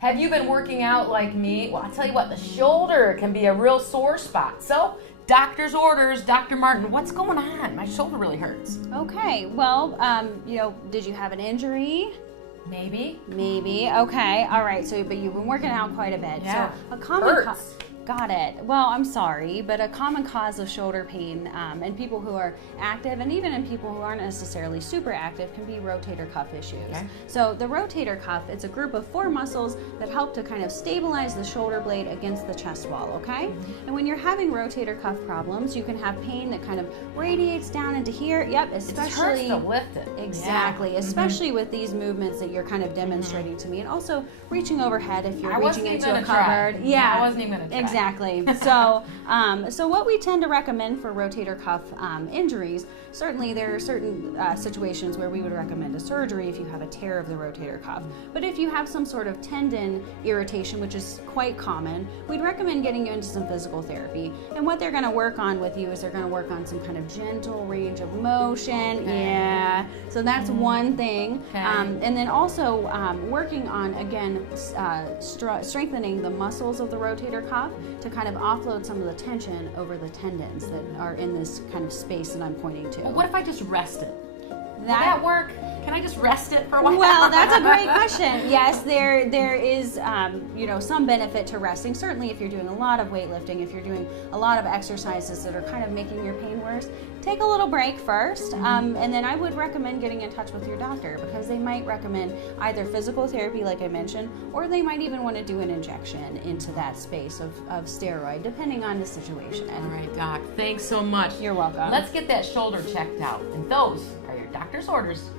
Have you been working out like me? Well, I'll tell you what, the shoulder can be a real sore spot. So, doctor's orders, Dr. Martin, what's going on? My shoulder really hurts. Okay, well, did you have an injury? Maybe. Maybe, okay, all right, so, but you've been working out quite a bit. Yeah, so a common hurts. Got it. Well, I'm sorry, but a common cause of shoulder pain in people who are active and even in people who aren't necessarily super active can be rotator cuff issues. Okay. So the rotator cuff, it's a group of 4 muscles that help to kind of stabilize the shoulder blade against the chest wall, okay? And when you're having rotator cuff problems, you can have pain that kind of radiates down into here. Yep, especially... It hurts to lift it. Exactly, Yeah. especially with these movements that you're kind of demonstrating to me, and also reaching overhead if you're reaching into a cupboard. Yeah, I wasn't even gonna try. Exactly. So, so what we tend to recommend for rotator cuff injuries, certainly there are certain situations where we would recommend a surgery if you have a tear of the rotator cuff. But if you have some sort of tendon irritation, which is quite common, we'd recommend getting you into some physical therapy. And what they're going to work on with you is they're going to work on some kind of gentle range of motion. Okay. Yeah. So that's one thing. Okay. And then also working on, again, strengthening the muscles of the rotator cuff to kind of offload some of the tension over the tendons that are in this kind of space that I'm pointing to. Well, what if I just rest it? Will that work? Can I just rest it for a while? Well, that's a great question. Yes, there is some benefit to resting. Certainly if you're doing a lot of weightlifting, if you're doing a lot of exercises that are kind of making your pain worse, take a little break first, and then I would recommend getting in touch with your doctor because they might recommend either physical therapy like I mentioned, or they might even want to do an injection into that space of steroid, depending on the situation. All right, Doc, thanks so much. You're welcome. Let's get that shoulder checked out, and those are your doctor's orders.